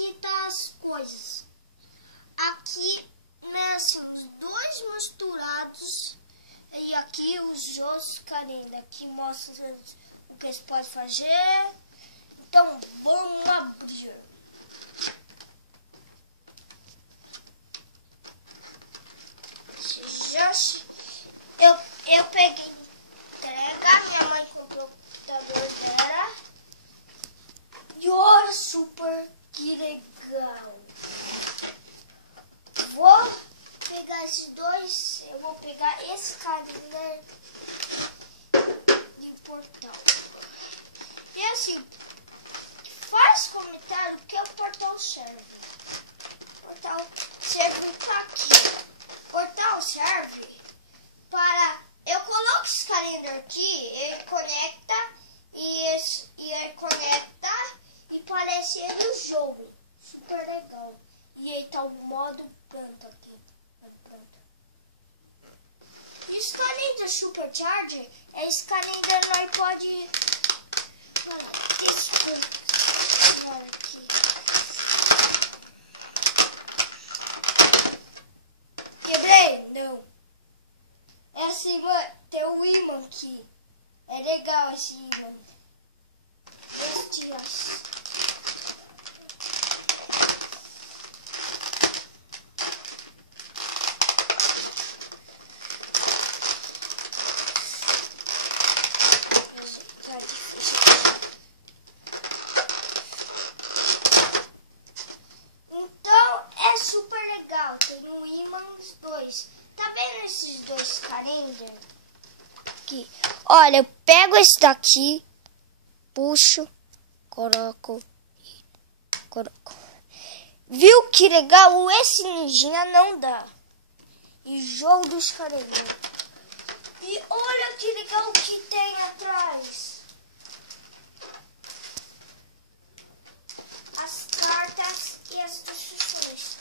aqui tá as coisas. Aqui, né, assim, os dois misturados. E aqui os outros carinhos. Aqui mostra o que você pode fazer. Então, vamos abrir. Eu peguei entrega, minha mãe comprou o computador dela. E olha, super que legal. Vou pegar esses dois, eu vou pegar esse carinha de portal. E assim, faz comentário que o portal serve. O portal serve para quê? O portal serve para... Eu coloco esse carinha aqui, ele conecta e ele conecta e parece ele o jogo. Super legal. E aí tá o modo planta aqui. E esse carinha da Supercharger é esse carinha da nós pode... Olha, esse olha aqui. Quebrei? Não. É assim, mano, tem o imã aqui. É legal esse imã. Este Então é super legal. Tem o imã dos dois. Tá vendo esses dois carinhos aqui? Olha, eu pego esse daqui, puxo, coloco e coloco. Viu que legal? Esse ninjinha não dá. E jogo dos carinhos. E olha que legal que tem atrás. As cartas e as instruções.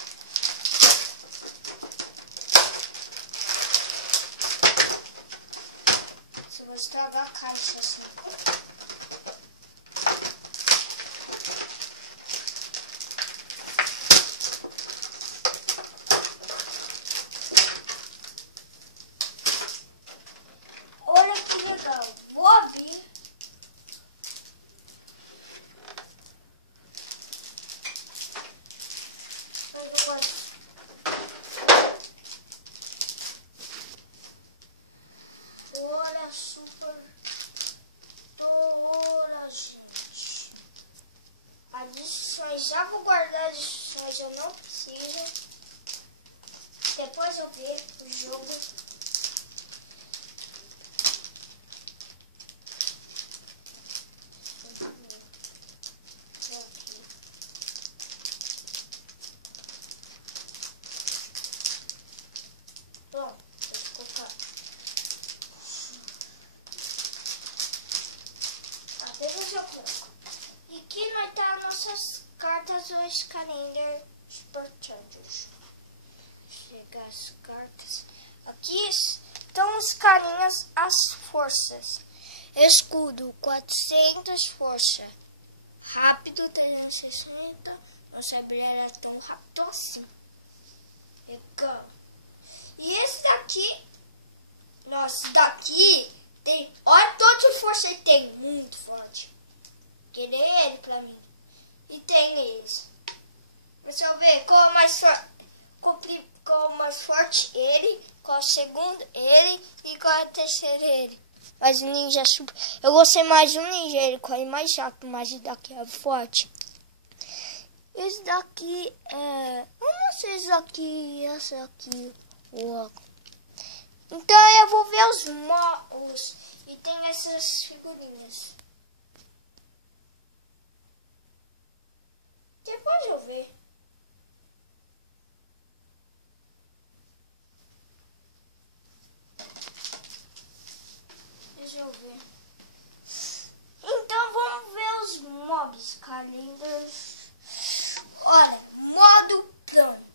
Vou estragar a caixa assim. Olha que legal. Vou abrir. Olha, super tola, gente. As instruções, já vou guardar as instruções, eu não preciso. Depois eu ver o jogo. Bom, deixa eu colocar. Apenas eu coloco. E aqui nós tá as nossas cartas do Calendar Superchargers. Chegar as cartas. Aqui estão os carinhas, as forças. Escudo, 400 força. Rápido, 360. Nossa habilidade é tão rápido assim. Legal. E esse daqui, nossa, daqui tem, olha todo de força ele tem, muito forte. Querer ele pra mim. E tem eles. Deixa eu ver qual é mais forte. Qual é mais forte ele, qual é o segundo ele e qual é o terceiro ele. Mas o ninja super. Eu gostei mais do ninja, ele corre mais rápido, mas esse daqui é forte. Esse daqui é. Eu não sei esse daqui, esse aqui. Então eu vou ver os módulos e tem essas figurinhas. Depois eu ver. Deixa eu ver. Então vamos ver os mobs, calendars. Olha, modo planta.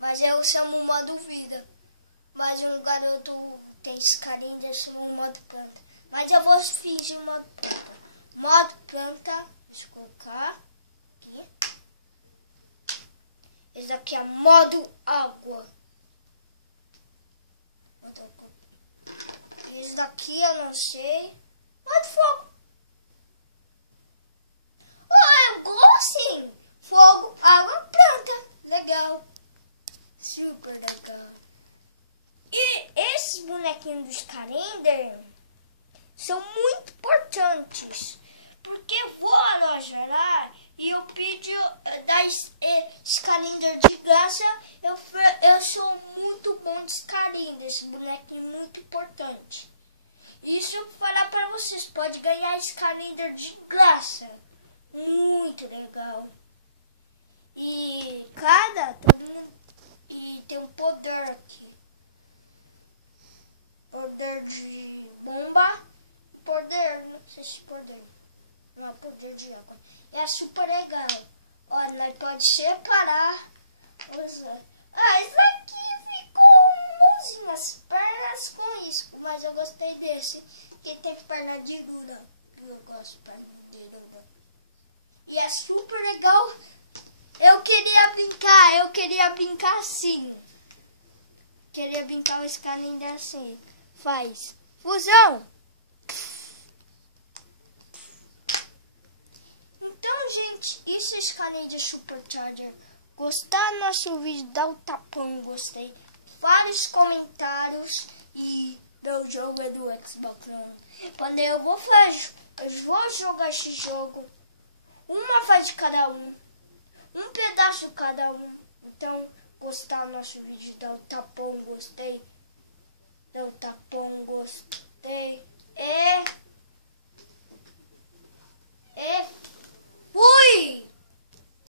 Mas eu chamo modo vida. Mas um garoto tem esse carinho, eu chamo modo planta. Mas eu vou fingir modo planta. Modo planta, deixa eu colocar. Esse aqui é modo água. Esse daqui eu não sei. Modo fogo. Oh, eu gosto sim. Fogo, água, planta. Legal. Super legal. E esses bonequinhos dos Calendar são muito importantes. Porque eu vou à loja lá e eu pedi das Calendar de graça. Eu sou muito bom de Calendar. Esse bonequinho é muito importante. Isso eu vou falar pra vocês. Pode ganhar esse Calendar de graça. Muito legal. E todo mundo e tem um poder aqui. Poder de bomba. Poder, não sei se poder. Não é poder de água. É super legal. Olha, nós pode separar. Isso aqui ficou bonzinho, as pernas com isso. Mas eu gostei desse. Que tem perna de lula. Eu gosto de perna de lula. E é super legal. Eu queria brincar assim. Queria brincar esse Calendar assim. Faz fusão. Então, gente, isso é Calendar Supercharger. Gostar do nosso vídeo, dá um tapão em gostei. Fale os comentários e meu jogo é do Xbox One. Quando eu vou jogar esse jogo, uma faz de cada um. Um pedaço cada um. Então, gostar do nosso vídeo, dá um tapão, gostei. Dá um tapão, gostei.